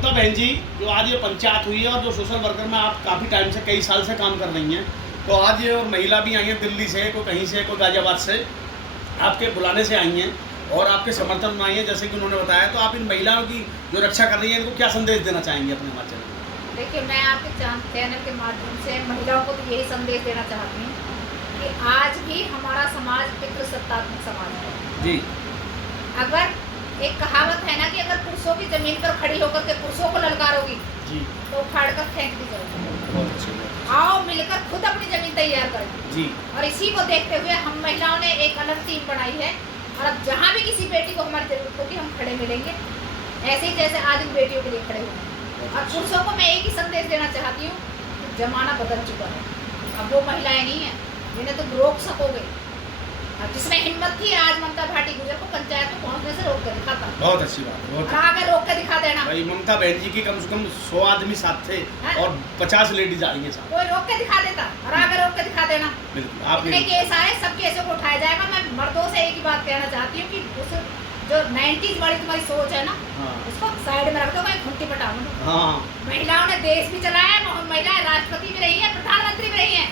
ममता बहन जी, जो आज ये पंचायत हुई है और जो सोशल वर्कर में आप काफ़ी टाइम से, कई साल से काम कर रही हैं, तो आज ये और महिला भी आई हैं दिल्ली से, कोई कहीं से, कोई गाजियाबाद से, आपके बुलाने से आई हैं और आपके समर्थन में आई हैं, जैसे कि उन्होंने बताया। तो आप इन महिलाओं की जो रक्षा कर रही हैं, इनको क्या संदेश देना चाहेंगे अपने हमारे चैनल में? देखिए, मैं आपके चैनल के माध्यम से महिलाओं को तो यही संदेश देना चाहती हूँ कि आज भी हमारा समाज पितृसत्तात्मक समाज है जी। अगर एक कहावत है ना कि अगर पुरुषों की जमीन पर खड़ी होकर के पुरुषों को ललकारोगी जी, तो उखाड़ कर फेंक दी जाएगी। बहुत अच्छी बात। आओ मिलकर खुद अपनी जमीन तैयार करें। जी। और इसी को देखते हुए हम महिलाओं ने एक अलग टीम बनाई है और अब जहाँ भी किसी बेटी को हमारी जरूरत होगी हम खड़े मिलेंगे, ऐसे ही जैसे आज इन बेटियों के लिए खड़े हुए। और पुरुषों को मैं एक ही संदेश देना चाहती हूँ कि जमाना बदल चुका है, अब वो महिलाएं नहीं है जिन्हें तुम रोक सकोगे। जिसमें हिम्मत थी आज ममता भाटी गुजर को पंचायत में पहुंचने से रोक कर दिखाता। बहुत अच्छी बात, बहुत आगे रोक के दिखा देना। भाई ममता बहन जी की कम से कम 100 आदमी साथ थे और 50 लेडीज आ रही हैं साथ। कोई रोक के दिखा देता और आगे रोक के दिखा देना। बिल्कुल, आपने केस आए, सब केसों को उठाया जाएगा। मैं मर्दों से एक ही बात कहना चाहती हूँ कि उस जो 90s वाली तुम्हारी सोच है ना, उसको साइड में रख दो, कहीं घुट्टी पटा दो। महिलाओं ने देश भी चलाया, महिलाएं राष्ट्रपति भी रही है, प्रधानमंत्री भी रही है,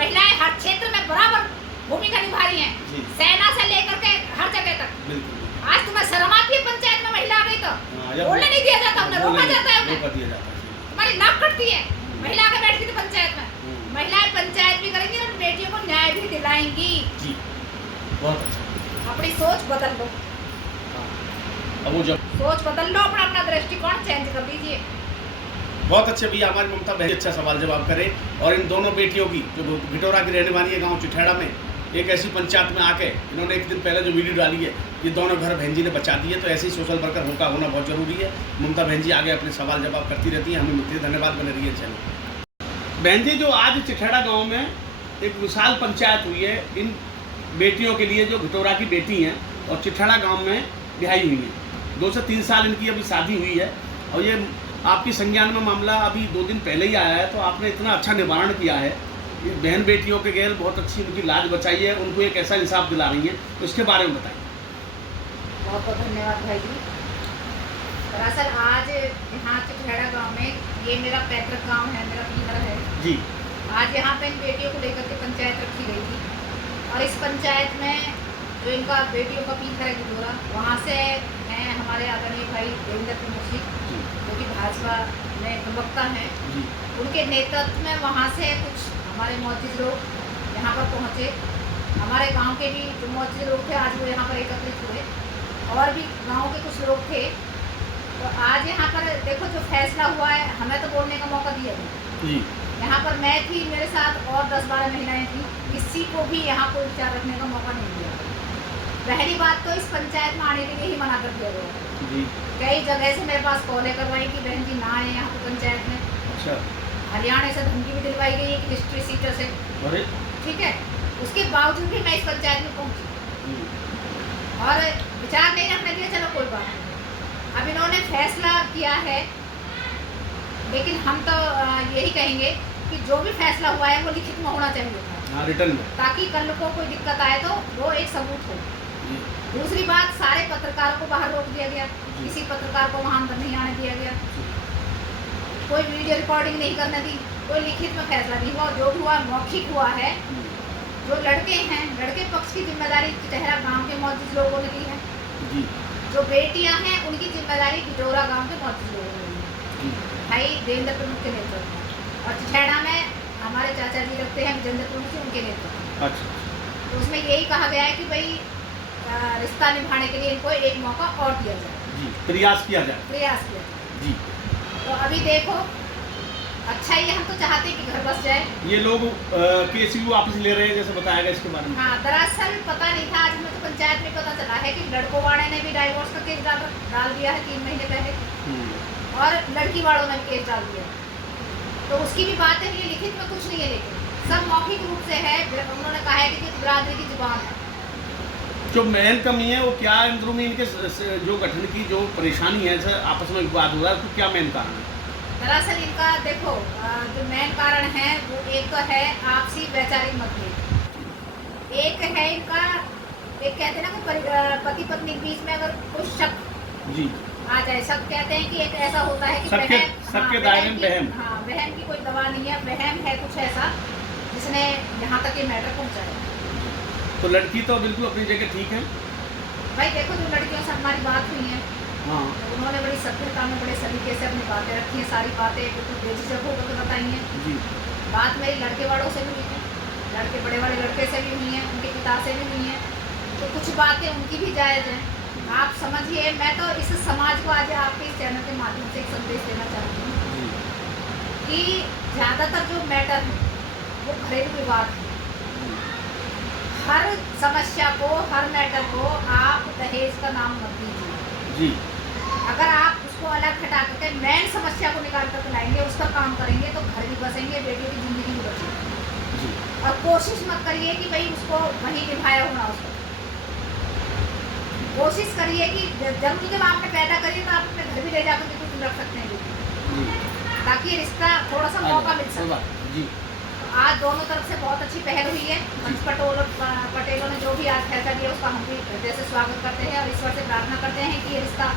महिलाएं हर क्षेत्र में बराबर भूमिका निभा रही हैं, सेना से लेकर के हर जगह तक। आज तुम्हें शर्म आती है पंचायत में महिला आ गई तो बोलने नहीं दिया जाता, उन्हें रोका जाता है, तुम्हारी नाक कटती है। महिला आके बैठती थी पंचायत में, महिलाएं पंचायत भी करेंगी और बेटियों को न्याय भी दिलाएंगी। बहुत अच्छा, अपनी सोच बदल लो, सोच बदल लो, अपना दृष्टिकोण चेंज कर दीजिए। बहुत अच्छे भैया, हमारी ममता बहन अच्छा सवाल जवाब करे। और इन दोनों बेटियों की जो भिटौरा की रहने वाली है, गाँव चिठैड़ा में, एक ऐसी पंचायत में आके इन्होंने एक दिन पहले जो वीडियो डाली है, ये दोनों घर बहन जी ने बचा दिए। तो ऐसे ही सोशल वर्कर होना बहुत जरूरी है। ममता बहन जी आगे अपने सवाल जवाब करती रहती हैं, हमें मिलती है। धन्यवाद, बने रही है चैनल। बहन जी, जो आज चिठैड़ा गाँव में एक विशाल पंचायत हुई है इन बेटियों के लिए, जो भिटौरा की बेटी हैं और चिठैड़ा गाँव में ब्याही हुई हैं। 2 से 3 साल इनकी अभी शादी हुई है और ये आपकी संज्ञान में मामला अभी 2 दिन पहले ही आया है। तो आपने इतना अच्छा निवारण किया है, बहन बेटियों के गैर बहुत अच्छी उनकी लाज बचाई है, उनको एक ऐसा इंसाफ दिला रही है, तो इसके बारे में बताइए। बहुत बहुत धन्यवाद भाई जी। दरअसल आज यहाँ चिठैड़ा गाँव में, ये मेरा पैतृक गाँव है, मेरा पीहर है जी। आज यहाँ पे इन बेटियों को लेकर के पंचायत रखी गई थी और इस पंचायत में जो इनका बेटियों का पीहर है भिटौरा, वहाँ से हैं हमारे आदरणीय भाई देवेंद्र मुखी, जो कि भाजपा में प्रवक्ता हैं, उनके नेतृत्व में वहाँ से कुछ हमारे मौजूद लोग यहाँ पर पहुँचे। हमारे गांव के भी जो मौजूद लोग थे आज वो यहाँ पर एकत्रित हुए और भी गांव के कुछ लोग थे। तो आज यहाँ पर देखो जो फैसला हुआ है, हमें तो बोलने का मौका दिया गया। यहाँ पर मैं थी, मेरे साथ और 10-12 महिलाएं थी, किसी को भी यहाँ कोई विचार रखने का मौका नहीं दिया। पहली बात तो इस पंचायत में आने के लिए ही मना कर दिया गया। कई जगह से मेरे पास कॉलें करवाई कि बहन जी ना आए यहाँ पर पंचायत में। अच्छा। हरियाणा से धमकी भी दिलवाई गई है कि हिस्ट्री सीटर से। ठीक है, उसके बावजूद भी मैं इस पंचायत में पहुंची और विचार नहीं रखने दिया। चलो कोई बात नहीं, अब इन्होंने फैसला किया है, लेकिन हम तो यही कहेंगे कि जो भी फैसला हुआ है वो लिखित में होना चाहिए था, रिटर्न में, ताकि कल को कोई दिक्कत आए तो वो एक सबूत हो। दूसरी बात, सारे पत्रकारों को बाहर रोक दिया गया, किसी पत्रकार को वहाँ अंदर नहीं आने दिया गया, कोई वीडियो रिकॉर्डिंग नहीं करने दी, कोई लिखित में फैसला नहीं हुआ। जो भी हुआ मौखिक हुआ है। जो लड़के हैं, लड़के पक्ष की जिम्मेदारी चिठैड़ा गांव के मौजूद लोगों ने ली है, जो बेटियां हैं उनकी जिम्मेदारी भिटौरा गांव के मौजूद लोगों ने ली है, भाई देवेंद्र प्रमुख के नेतृत्व में। और चिठैड़ा में हमारे चाचा जी लगते हैं विजेंद्र प्रमुख जी, उनके नेतृत्व में। तो उसमें यही कहा गया है कि भाई रिश्ता निभाने के लिए इनको एक मौका और दिया जाए, प्रयास किया जाए जी। तो अभी देखो, अच्छा ही हम तो चाहते हैं कि घर बस जाए। ये लोग केस भी वापस ले रहे हैं, जैसे बताया गया इसके बारे में। हाँ, दरअसल पता नहीं था, आज हमें तो पंचायत में पता चला है कि लड़कों वाले ने भी डाइवोर्स का केस डाल दिया है 3 महीने पहले और लड़की वालों ने भी केस डाल दिया। तो उसकी भी बात है, ये लिखित में कुछ नहीं है, लेकिन सब मौखिक रूप से है। उन्होंने कहा है कि बिरादरी की जुबान है। जो मेन कमी है वो क्या है अंदरूनी, इनके जो गठन की जो परेशानी है, आपस में विवाद हो रहा है, तो क्या मेन कारण है? दरअसल इनका देखो, जो मेन कारण है वो एक तो है आपसी वैचारिक मतभेद, एक है इनका, एक कहते हैं ना कि पति पत्नी के बीच में अगर कोई शक आ जाए। सब कहते हैं कि एक ऐसा होता है कि सबके दायरे में वहम। हाँ, वहम की कोई दवा नहीं है, वहम है कुछ ऐसा जिसने यहाँ तक ये मैटर पहुँचाया। तो लड़की तो बिल्कुल अपनी जगह ठीक है भाई देखो, जो लड़कियों से हमारी बात हुई है, हाँ उन्होंने बड़ी सभ्यता में बड़े सलीके से अपनी बातें रखी हैं, सारी बातें बिल्कुल बेझिझक होकर के बताई हैं। जी बात मेरी लड़के वालों से भी हुई है, लड़के बड़े वाले लड़के से भी हुई है, उनके पिता से भी हुई है, तो कुछ बातें उनकी भी जायज़ हैं। आप समझिए, मैं तो इस समाज को आज आपके इस चैनल के माध्यम से एक संदेश देना चाहती हूँ कि ज़्यादातर जो मैटर है वो घरेलू विवाद है। हर समस्या को, हर मैटर को आप दहेज का नाम मत दीजिए। जी अगर आप उसको अलग हटा करके मेन समस्या को निकाल कर लाएंगे, उस पर काम करेंगे, तो घर भी बसेंगे, बेटियों की ज़िंदगी भी बचेगी। जी और कोशिश मत करिए कि भाई उसको वहीं निभाया होना उसको। कोशिश करिए कि जरूर जब आपने पैदा करिए तो आप अपने घर भी ले जाकर के कुछ रख सकते हैं बेटी, ताकि ये रिश्ता थोड़ा सा मौका मिल सके। जी तो आज दोनों तरफ से बहुत अच्छी पहल हुई है। पंच पटेलों ने जो भी आज फैसला दिया उसका हम भी हृदय से स्वागत करते हैं और ईश्वर से प्रार्थना करते हैं कि ये रिश्ता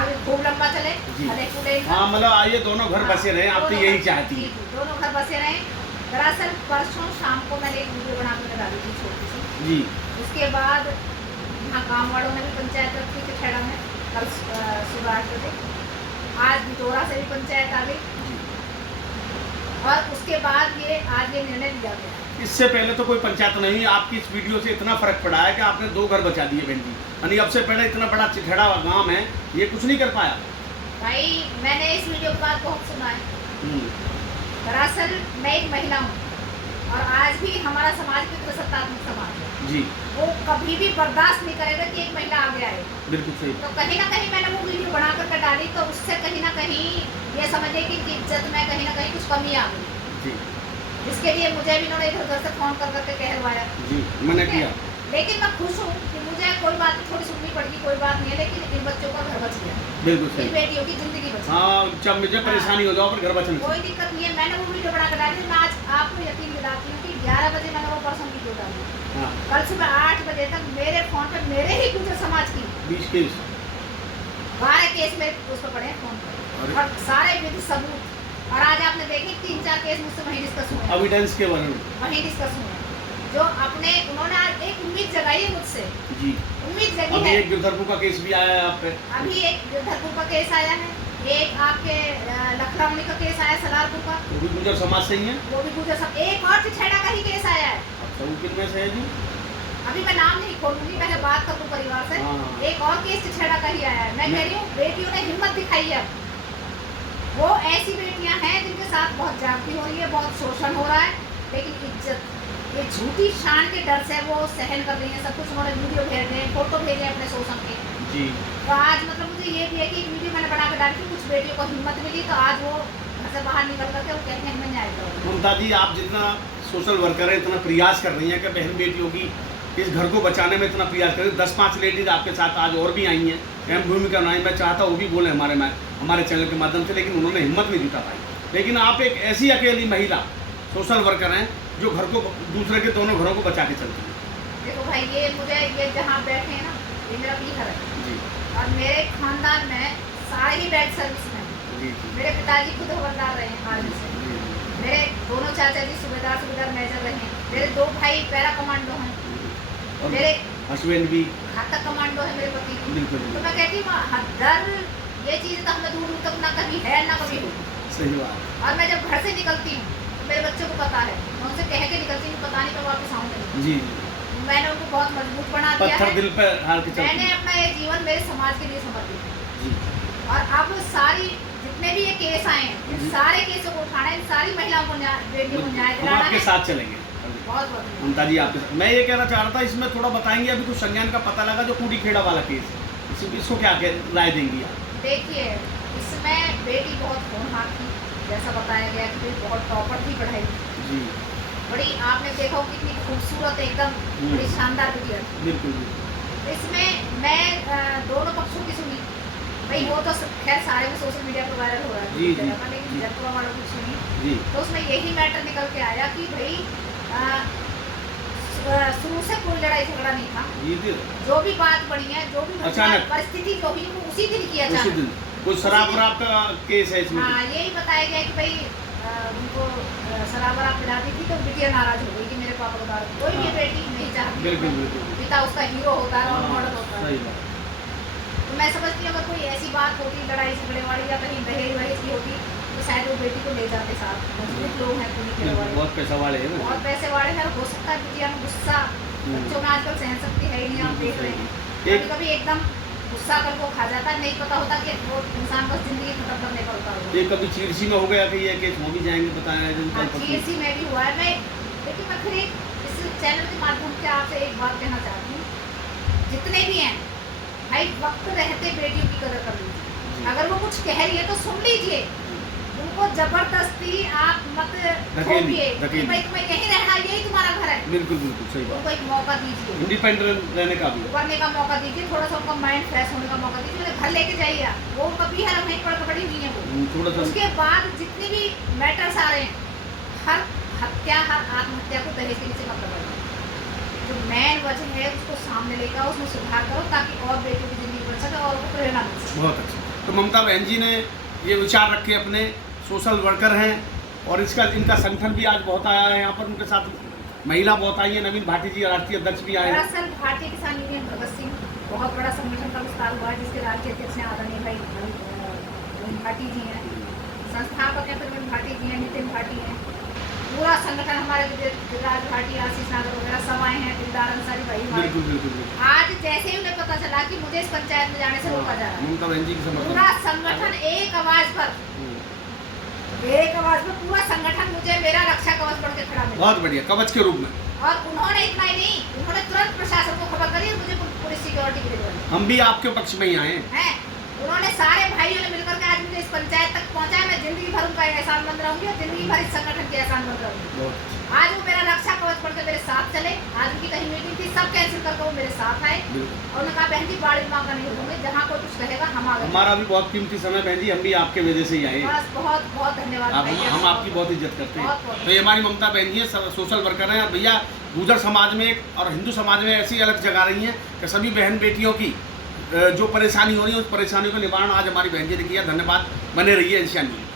आगे खूब लंबा चले, भले पूरे। हाँ मतलब आइए दोनों घर बसे रहे, आप तो यही चाहती हैं। दोनों घर बसे रहे। दरअसल परसों शाम को मैंने एक वीडियो बना कर डाली थी छोटी सी। जी उसके बाद यहाँ गाँव वालों ने भी पंचायत रखी थी खेड़ा में, कल सुबह 8 बजे। आज बिटोरा से भी पंचायत आ गई और उसके बाद आज ये निर्णय लिया गया। इससे पहले तो कोई पंचायत नहीं, आपकी इस वीडियो से इतना फर्क पड़ा है कि आपने 2 घर बचा दिए बहन जी। यानी अब से पहले इतना बड़ा चिठड़ा गांव है, ये कुछ नहीं कर पाया। भाई मैंने इस वीडियो के बाद बहुत सुना है। दरअसल मैं एक महिला हूँ और आज भी हमारा समाज पितृसत्तात्मक समाज है जी, वो कभी भी बर्दाश्त नहीं करेगा कि एक महिला आगे आए। बिल्कुल सही। तो कहीं ना कहीं मैंने वो वीडियो बना करके डाली, तो उससे कहीं ना कहीं ये समझे कि इज्जत में कहीं ना कहीं कुछ कमी आ गई जी जिसके लिए मुझे भी इन्होंने इधर उधर से फोन कर करके कहलवाया। जी मैंने किया, लेकिन मैं खुश हूँ कि मुझे कोई बात थोड़ी सुननी पड़ेगी, कोई बात नहीं है, लेकिन इन बच्चों का घर बच गया, बिल्कुल इन सही। बेटियों की जिंदगी बच गई। हाँ जब मुझे परेशानी हो जाओ पर घर बचने कोई दिक्कत नहीं है। मैंने वो वीडियो बना कर डाली। मैं आज आपको यकीन दिलाती हूँ कि 11 बजे मैंने वो परसों वीडियो डाली। हाँ कल सुबह 8 बजे तक मेरे फोन पे मेरे ही गुजर समाज की 20 केस 12 केस मेरे उस पर पड़े हैं फोन पर, और सारे विधि सबूत। और आज आपने देखे 3-4 केस मुझसे वहीं डिस्कस हुए, एविडेंस के बारे में वहीं डिस्कस हुए, जो अपने उन्होंने आज एक उम्मीद जगाई है मुझसे। जी। उम्मीद जगी अभी है। एक गिरधरपुर का केस भी आया है आप पे। अभी एक गिरधरपुर का केस आया है, एक आपके लखरावनी का केस आया सलारपुर का, वो भी गुजर समाज से ही है। वो भी गुजर सब। एक और चिठेड़ा का ही केस आया है। अच्छा वो कितने से है जी? अभी मैं नाम नहीं खोलूंगी, पहले बात करूँ परिवार से। हाँ। एक और केस चिठेड़ा का ही आया है। मैं कह रही हूँ बेटियों ने हिम्मत दिखाई है। वो ऐसी बेटियां हैं जिनके साथ बहुत जागती हो रही है, बहुत शोषण हो रहा है, लेकिन इज्जत ये झूठी शान के डर से वो सहन कर रही है सब कुछ। उन्होंने वीडियो भेजे, फोटो भेजे अपने शोषण के। जी तो आज मतलब मुझे ये भी है कि एक वीडियो मैंने बना कर डाली, कुछ बेटियों को हिम्मत मिली, तो आज वो घर से बाहर निकल करके वो कहते हैं हमें न्याय करो। ममता जी आप जितना सोशल वर्कर है इतना प्रयास कर रही हैं कि बहन बेटियों की इस घर को बचाने में इतना प्रयास करें। 10-5 लेडीज आपके साथ आज और भी आई हैं, अहम भूमिका बनाई। मैं चाहता वो भी बोले हमारे चैनल के माध्यम से, लेकिन उन्होंने हिम्मत नहीं जुटा पाई। लेकिन आप एक ऐसी अकेली महिला सोशल वर्कर हैं जो घर को, दूसरे के दोनों घरों को बचा के चलती हैं। देखो भाई ये जहाँ बैठे हैं ना, ये मेरा पीहर है जी और मेरे खानदान में सारे ही बेड सर्विस में। जी मेरे पिताजी खुद हवलदार रहे हैं आर्मी से, मेरे दोनों चाचा जी सूबेदार मेजर रहे हैं, मेरे 2 भाई पैरा कमांडो हैं, और मेरे हस्बैंड भी घातक कमांडो है मेरे पति। बिल्कुल तो मैं कहती हूँ हदर ये चीज़ तो हमें दूर तक ना कभी है ना कभी हो। सही बात। और मैं जब घर से निकलती हूँ तो मेरे बच्चों को पता है, मैं उनसे कह के निकलती हूँ, पता नहीं कब वापस आऊँगी। जी मैंने उनको बहुत मजबूत बना दिया पत्थर है। दिल पे हार के चलती मैंने हैं। अपना ये जीवन मेरे समाज के लिए समर्पित किया। जी और अब सारी जितने भी ये केस आए हैं, इन सारे केसों को उठाना है, इन सारी महिलाओं को बेटियों को न्याय हम दिलाना आपके है। साथ चलेंगे। बहुत बहुत ममता जी आपके साथ। मैं ये कहना चाह रहा था, इसमें थोड़ा बताएंगे, अभी कुछ संज्ञान का पता लगा जो कूड़ी खेड़ा वाला केस, इसको क्या राय देंगी आप? देखिए इसमें बेटी बहुत होनहार थी, जैसा बताया गया कि बहुत टॉपर थी पढ़ाई, जी बड़ी आपने देखा हो कितनी खूबसूरत एकदम बड़ी शानदार बिटिया थी। बिल्कुल इसमें मैं दोनों पक्षों की सुनी भाई, वो तो खैर सारे में सोशल मीडिया पर वायरल हो रहा है जी, जी, लेकिन जी। जटुआ वालों की सुनी जी तो उसमें यही मैटर निकल के आया कि भाई शुरू से कोई लड़ाई झगड़ा नहीं था। ये भी जो भी बात बनी है, जो भी अचानक परिस्थिति जो हुई वो उसी दिन किया उसी दिन कोई शराब वराब का केस है इसमें? हाँ, यही बताया गया कि भाई उनको शराब वराब पिला दी थी तो बिटिया नाराज हो गई कि मेरे पापा को दारू, कोई भी हाँ। बेटी नहीं चाहती बिल्कुल बिल्कुल पिता उसका हीरो होता है और मॉडल होता है। सही बात। तो मैं समझती हूँ अगर कोई ऐसी बात होती लड़ाई झगड़े वाली या कहीं दहेज वहेज की होती तो शायद वो बेटी को ले जाते साथ। मजबूत लोग हैं पुलिस के वाले, बहुत पैसा वाले हैं ना। बहुत पैसे वाले हैं और हो सकता है बिटिया में गुस्सा, बच्चों में आजकल सहन शक्ति है ही नहीं, आप देख रहे हैं कभी कभी एकदम गुस्सा कर को खा जाता है, नहीं पता होता कि वो इंसान बस जिंदगी खत्म करने का होता है। ये कभी चीरसी में हो गया कि ये केस हो भी जाएंगे बताया हाँ, चीरसी में भी हुआ है। मैं लेकिन मैं फिर इस चैनल के माध्यम से आपसे एक बात कहना चाहती हूँ, जितने भी हैं भाई वक्त रहते बेटियों की कदर कर लीजिए। अगर वो कुछ कह रही है तो सुन लीजिए, उनको जबरदस्ती आप मत थोपिए कि भाई तुम्हें कहीं रहना, यही तुम्हारा घर है। बिल्कुल बिल्कुल सही बात। उनको एक मौका दीजिए, इंडिपेंडेंट रहने का भी, उभरने का मौका दीजिए, थोड़ा सा उनका माइंड फ्रेश होने का मौका दीजिए, उन्हें घर लेके जाइए आप। वो कभी है वहीं पर पड़ी हुई है वो। थोड़ा सा उसके बाद जितने भी मैटर्स आ रहे हैं, हर हत्या हर आत्महत्या को दहेज के नीचे मत लगाइए। जो मेन वजह है उसको सामने लेकर उसमें सुधार करो ताकि और बेटियों की जिंदगी बढ़ सके और उनको प्रेरणा मिल सके। बहुत अच्छा। तो ममता बहन जी ने ये विचार रखे, अपने सोशल वर्कर हैं और इसका इनका संगठन भी आज बहुत आया है यहाँ पर, उनके साथ महिला बहुत आई है, नवीन भाटी जी राष्ट्रीय अध्यक्ष भी आए हैं। दरअसल भारतीय किसान यूनियन भगत सिंह बहुत बड़ा संगठन का विस्तार हुआ है जिसके राज्य अध्यक्ष हैं आदरणीय भाई नवीन भाटी जी हैं, संस्थापक हैं प्रवीण भाटी जी हैं, नितिन भाटी हैं। पूरा संगठन हमारे गिरिराज भाटी, आशीष नागर वगैरह सब आए हैं, दिलदार अंसारी भाई हमारे। बिल्कुल बिल्कुल बिल्कुल। आज जैसे ही उन्हें पता चला कि मुझे इस पंचायत में जाने से रोका जा रहा है, ममता बहन जी की समर्थन, पूरा संगठन एक आवाज पर पूरा संगठन मुझे मेरा रक्षा कवच बन के खड़ा मिला। बहुत बढ़िया, कवच के रूप में। और उन्होंने इतना ही नहीं, उन्होंने तुरंत प्रशासन को खबर करी और मुझे पुलिस सिक्योरिटी के लिए हम भी आपके पक्ष में ही आए हैं। उन्होंने सारे भाइयों ने मिलकर के आज मुझे इस पंचायत तक पहुंचाया। मैं जिंदगी भर उनका एहसान मंद रहूंगी और जिंदगी भर इस संगठन के एहसान मंद रहूंगी। आज वो मेरा रक्षा कवच पढ़ के मेरे साथ चले। आज उनकी कहीं मीटिंग थी, सब कैंसिल करके वो मेरे साथ आए और उन्होंने कहा बहन जी बाड़ी माँ का नहीं होंगे, जहाँ कोई कुछ कहेगा हम आ गए। हमारा भी बहुत कीमती समय बहन जी, हम भी आपके वजह से ही आए। बस बहुत बहुत धन्यवाद। हम आपकी बहुत इज्जत करते हैं। तो ये हमारी ममता बहन जी सोशल वर्कर हैं। और भैया गुर्जर समाज में और हिंदू समाज में ऐसी अलग जगा रही हैं कि सभी बहन बेटियों की जो परेशानी हो रही है उस परेशानियों का निवारण आज हमारी बहन जी ने किया। धन्यवाद, बने रहिए एशियन न्यूज़।